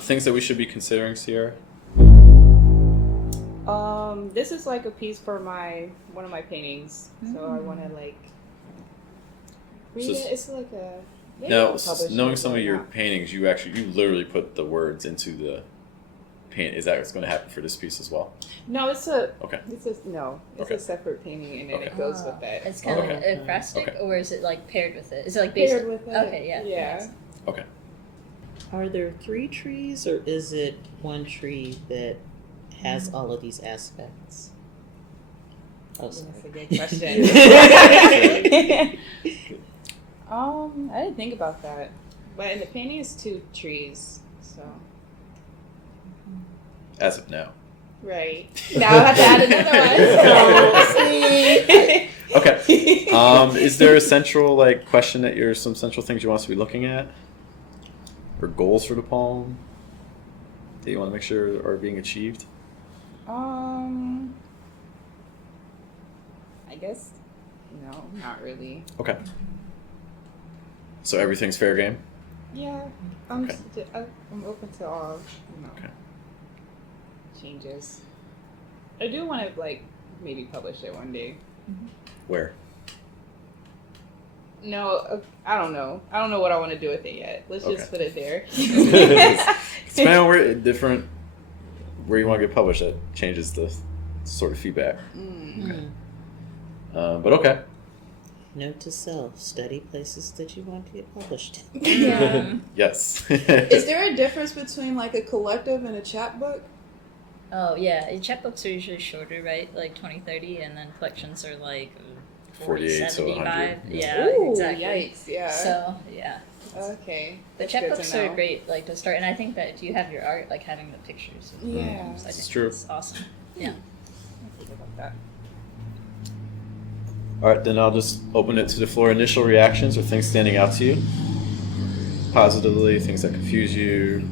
Things that we should be considering, Sierra? This is like a piece for one of my paintings, so I want to like read it. It's like a now, knowing some of your paintings, you literally put the words into the paint. Is that what's going to happen for this piece as well? No, it's a separate painting, and then it goes with that. It's kind of acrostic, or is it like paired with it? Is it like paired with it? Okay, yeah. Okay. Are there 3 trees, or is it one tree that has all of these aspects? Oh, that's a good question. I didn't think about that, but in the painting is 2 trees, so. As of now. Right. Now I have to add another one. Okay. Is there a central question some central things you want us to be looking at, or goals for the poem that you want to make sure are being achieved? I guess no, not really. Okay. So everything's fair game? Yeah. I'm open to all changes. I do want to maybe publish it one day. Where? No, I don't know. I don't know what I want to do with it yet. Let's just put it there. Depending on where you want to get published, that changes the sort of feedback. Okay. But okay. Note to self: study places that you want to get published in. Yeah. Yes. Is there a difference between a collective and a chapbook? Oh yeah, chapbooks are usually shorter, right? Like 20, 30, and then collections are 48 to 100. Yeah, Ooh, exactly. Yikes! Yeah. So yeah. Okay. But chapbooks are great, to start. And I think that if you have your art, having the pictures. Yeah, it's true. It's awesome. Yeah. I think about that. All right, then I'll just open it to the floor. Initial reactions or things standing out to you, positively, things that confuse you.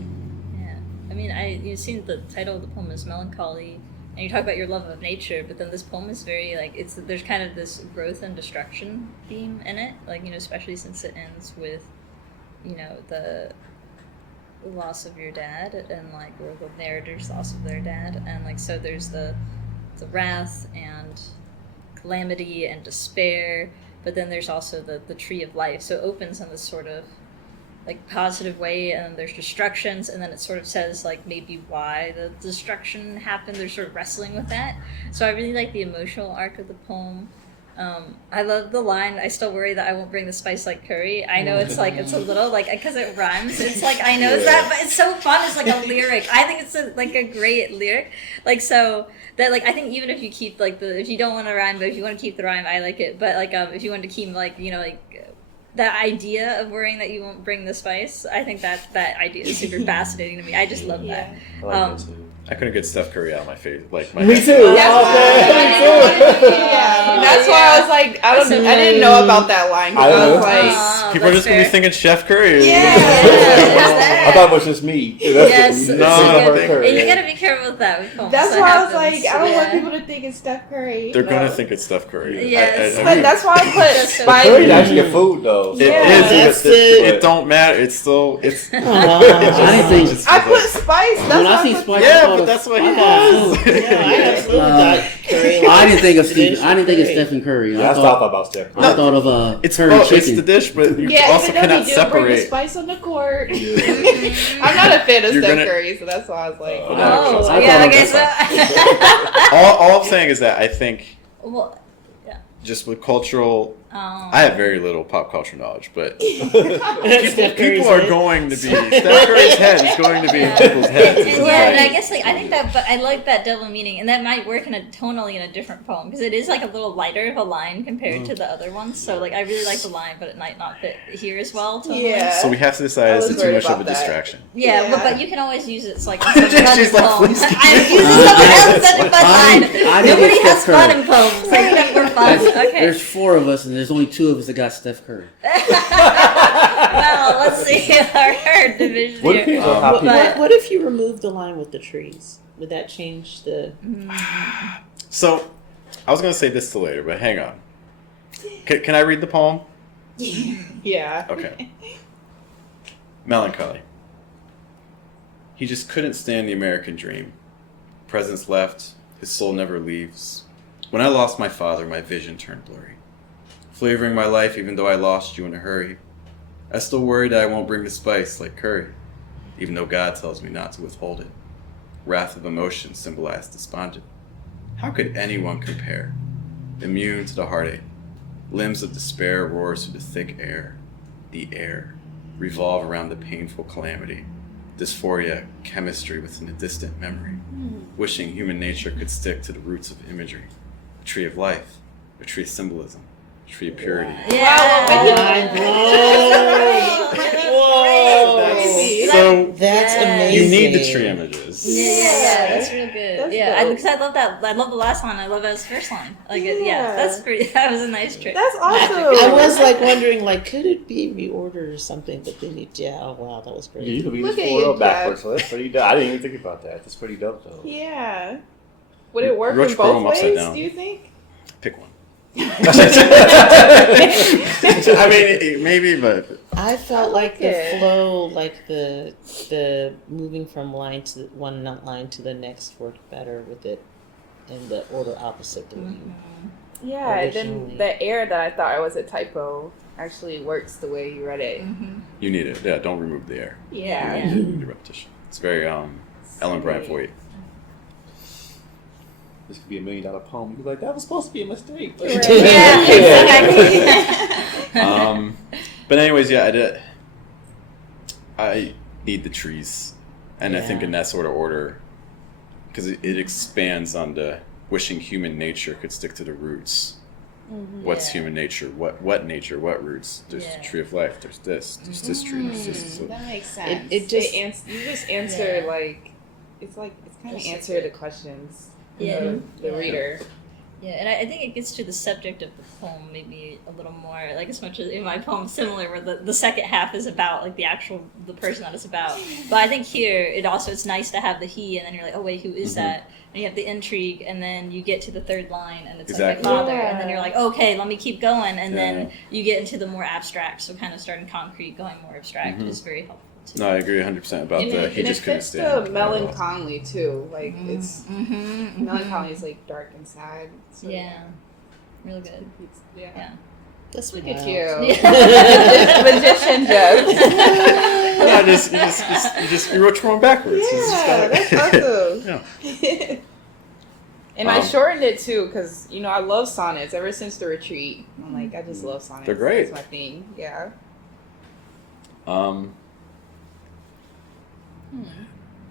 Yeah, I mean, you've seen the title of the poem is Melancholy, and you talk about your love of nature, but then this poem is very there's kind of this growth and destruction theme in it, especially since it ends with, the loss of your dad and or the narrator's loss of their dad, and so there's the wrath and calamity and despair, but then there's also the tree of life. So it opens in this sort of positive way, and there's destructions, and then it sort of says maybe why the destruction happened. They're sort of wrestling with that. So I really like the emotional arc of the poem. I love the line, I still worry that I won't bring the spice like curry. I know it's it's a little because it rhymes. It's I know that, but it's so fun. It's a lyric. I think it's a great lyric. So that I think even if you keep if you don't want to rhyme, but if you want to keep the rhyme, I like it. But if you want to keep that idea of worrying that you won't bring the spice, I think that idea is super fascinating to me. I just love that. I couldn't get Steph Curry out of my face. Me too. Me too. That's why I was I didn't know about that line. I was people are just gonna be thinking Chef Curry. I thought it was just me. Yes. No, and you gotta be careful with that. That's why I was I don't want people to think it's Steph Curry. They're gonna think it's Steph Curry. Yes. But that's why I put spice. Curry is actually a food though. It don't matter. It's still I didn't think. I put spice. That's when I see spice, but that's what he does. I didn't think of Stephen. I didn't think of Stephen Curry. I thought about Steph Curry. I thought of it's curry chicken. It's the dish, but you also cannot separate. Bring the spice on the court. I'm not a fan of Steph Curry, so that's why I was all I'm saying is that I think just with cultural. I have very little pop culture knowledge, but people are going to be Steph Curry's head is going to be in people's heads. And I guess I think that, but I like that double meaning, and that might work tonally in a different poem because it is a little lighter of a line compared to the other ones. So I really like the line, but it might not fit here as well. Tonally. Yeah. So we have to decide is it too much of a distraction? Yeah, but you can always use it. It's She's I'm using someone else such a fun line. Nobody has fun in poems. We're fun. Okay. There's 4 of us, and there's only 2 of us that got Steph Curry. Well, let's see our division here. What if you remove the line with the trees? Would that change the... So, I was going to say this till later, but hang on. Can I read the poem? Yeah. Okay. Melancholy. He just couldn't stand the American dream. Presence left, his soul never leaves. When I lost my father, my vision turned blurry. Flavoring my life even though I lost you in a hurry. I still worry that I won't bring the spice like curry, even though God tells me not to withhold it. Wrath of emotion symbolized despondent. How could anyone compare? Immune to the heartache. Limbs of despair roars through the thick air. The air. Revolve around the painful calamity. Dysphoria, chemistry within a distant memory. Wishing human nature could stick to the roots of imagery. A tree of life. A tree of symbolism. A tree of purity. So that's amazing. You need the tree images. Yeah, that's real good. That's because I love that. I love the last line. I love it as the first line. Like, that's pretty. That was a nice trick. That's awesome. I was like wondering, like, could it be reordered or something? But then oh wow, that was great. You could be Look this at full you, real backwards, so that's pretty dope. I didn't even think about that. That's pretty dope, though. Yeah. Would it work Roach in Bro 'em both upside ways, down. do you think? Pick one. I mean, maybe, but I felt like like the it. flow, like the moving from line to one line to the next worked better with it in the order opposite the way you Yeah, then Originally. the error that I thought was a typo actually works the way you read it. you need it. Yeah, don't remove the air. Yeah. You need the repetition. It's very Ellen Bryant Voigt. This could be $1 million poem. You'd be like, that was supposed to be a mistake. But But anyways, yeah, I need the trees, and I think in that sort of order, because it expands on the wishing human nature could stick to the roots. What's human nature? What nature? What roots? There's the tree of life. There's this. There's this tree. There's this. So That makes sense. You just answer like it's kind of answer the questions of the reader. Yeah, and I think it gets to the subject of the poem maybe a little more, like as much as in my poem similar, where the second half is about like the person that it's about. But I think here it's nice to have the he, and then you're like, oh wait, who is that? And you have the intrigue, and then you get to the third line, and it's like my father, and then you're like, okay, let me keep going, and then you get into the more abstract, so kind of starting concrete, going more abstract is very helpful. No, I agree 100% about the he just couldn't fits stand. the melancholy too. Like it's melancholy is like dark and sad. So real good. Yeah. That's Look wild. at you, magician Jeff. Yeah, you wrote your own backwards. Yeah, that's awesome. Yeah. And I shortened it too because I love sonnets ever since the retreat. I'm like I just love sonnets. They're great. That's my thing. Yeah.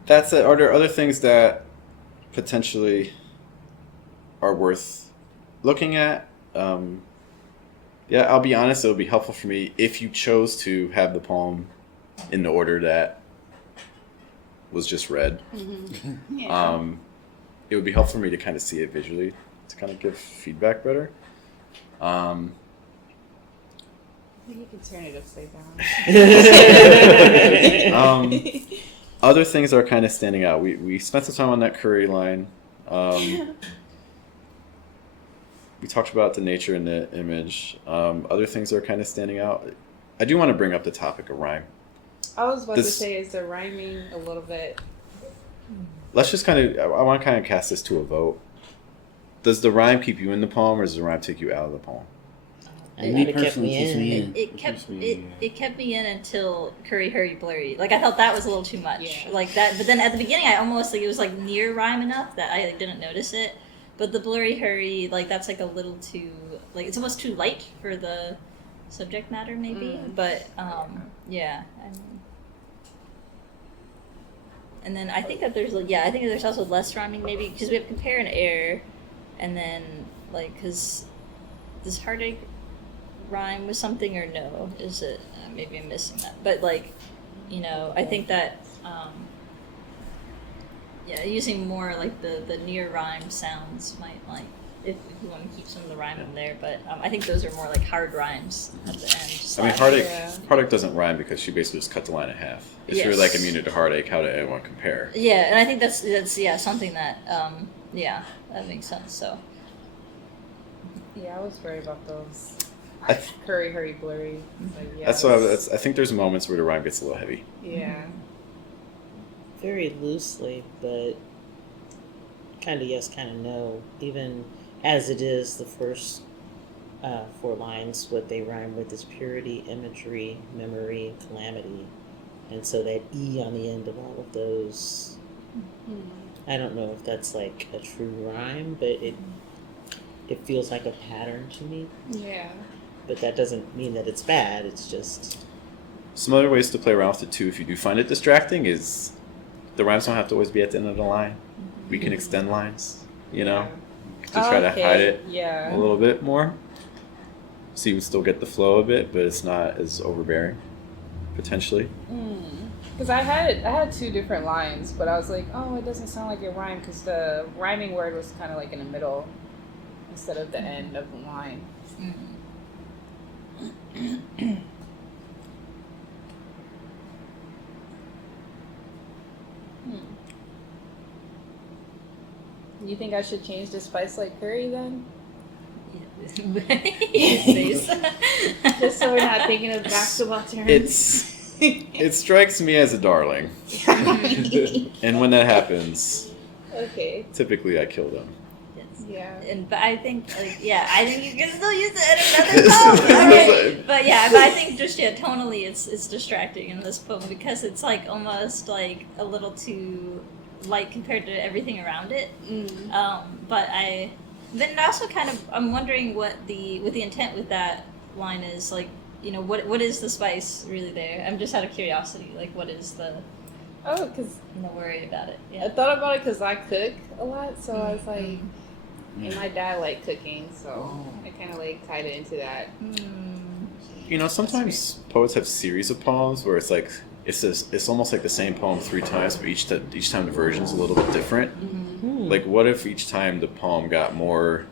That's it. Are there other things that potentially are worth looking at? Yeah, I'll be honest, it would be helpful for me if you chose to have the poem in the order that was just read. It would be helpful for me to kind of see it visually to kind of give feedback better. I think you can turn it upside down. Other things are kind of standing out. We spent some time on that curry line. We talked about the nature in the image. Other things are kind of standing out. I do want to bring up the topic of rhyme. I was about to say, is the rhyming a little bit? Let's just I want to kind of cast this to a vote. Does the rhyme keep you in the poem, or does the rhyme take you out of the poem? Me personally, keeps me in. It kept me in until Curry Hurry Blurry. Like I felt that was a little too much. Like that, but then at the beginning I almost it was like near rhyme enough that I didn't notice it. But the blurry hurry, like that's like a little too it's almost too light for the subject matter maybe. But yeah. And then I think that there's also less rhyming maybe because we have compare and error, and then because does heartache rhyme with something or no? Is it maybe I'm missing that? But I think that using more like the near rhyme sounds might if you want to keep some of the rhyme in there. But I think those are more like hard rhymes at the end. I mean, heartache doesn't rhyme because she basically just cut the line in half. If you're immune to heartache, how did anyone compare? Yeah, and I think that's something that that makes sense. So yeah, I was worried about those. Curry, hurry, blurry. That's what I think. There's moments where the rhyme gets a little heavy. Yeah. very loosely, but kind of yes, kind of no. Even as it is, the first 4 lines, what they rhyme with is purity, imagery, memory, calamity. And so that E on the end of all of those, I don't know if that's like a true rhyme, but it feels like a pattern to me. Yeah. But that doesn't mean that it's bad, it's just... Some other ways to play around with it too, if you do find it distracting, is the rhymes don't have to always be at the end of the line. We can extend lines, to try to hide it a little bit more. So you would still get the flow of it, but it's not as overbearing, potentially. Because I had 2 different lines, but I was like, oh, it doesn't sound like it rhymed because the rhyming word was kind of like in the middle instead of the end of the line. You think I should change to spice like curry then? Just so we're not thinking of basketball terms. It strikes me as a darling. And when that happens, typically I kill them. Yeah. But I think, I think you can still use it in another poem. Right. But I think just tonally, it's distracting in this poem because it's like almost like a little too light compared to everything around it. But then also kind of I'm wondering what the intent with that line is, like, what is the spice really there? I'm just out of curiosity, like what is the because no worry about it. I thought about it because I cook a lot, so I was like, and my dad liked cooking, so I kind of like tied it into that. Sometimes poets have series of poems where it's like it's almost like the same poem 3 times, but each time the version's a little bit different. Like, what if each time the poem got more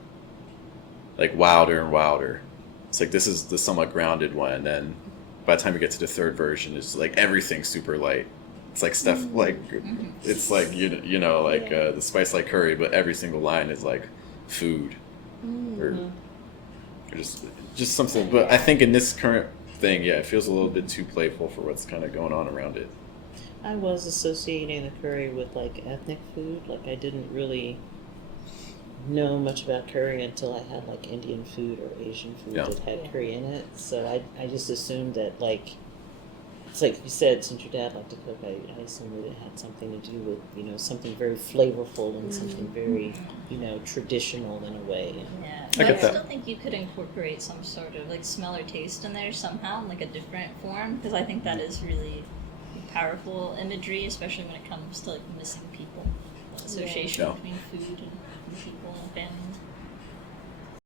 like wilder and wilder? It's like this is the somewhat grounded one, and then by the time you get to the 3rd version, it's like everything's super light. It's like stuff like it's like the spice like curry, but every single line is like food or just something. But I think in this current thing, it feels a little bit too playful for what's kind of going on around it. I was associating the curry with like ethnic food. Like I didn't really know much about curry until I had like Indian food or Asian food that had curry in it. So I just assumed that, like, it's like you said, since your dad liked to cook, I assumed that it had something to do with, something very flavorful and something very, traditional in a way. Yeah, but I still think you could incorporate some sort of like smell or taste in there somehow, like a different form, because I think that is really powerful imagery, especially when it comes to like missing people, the association between food and people.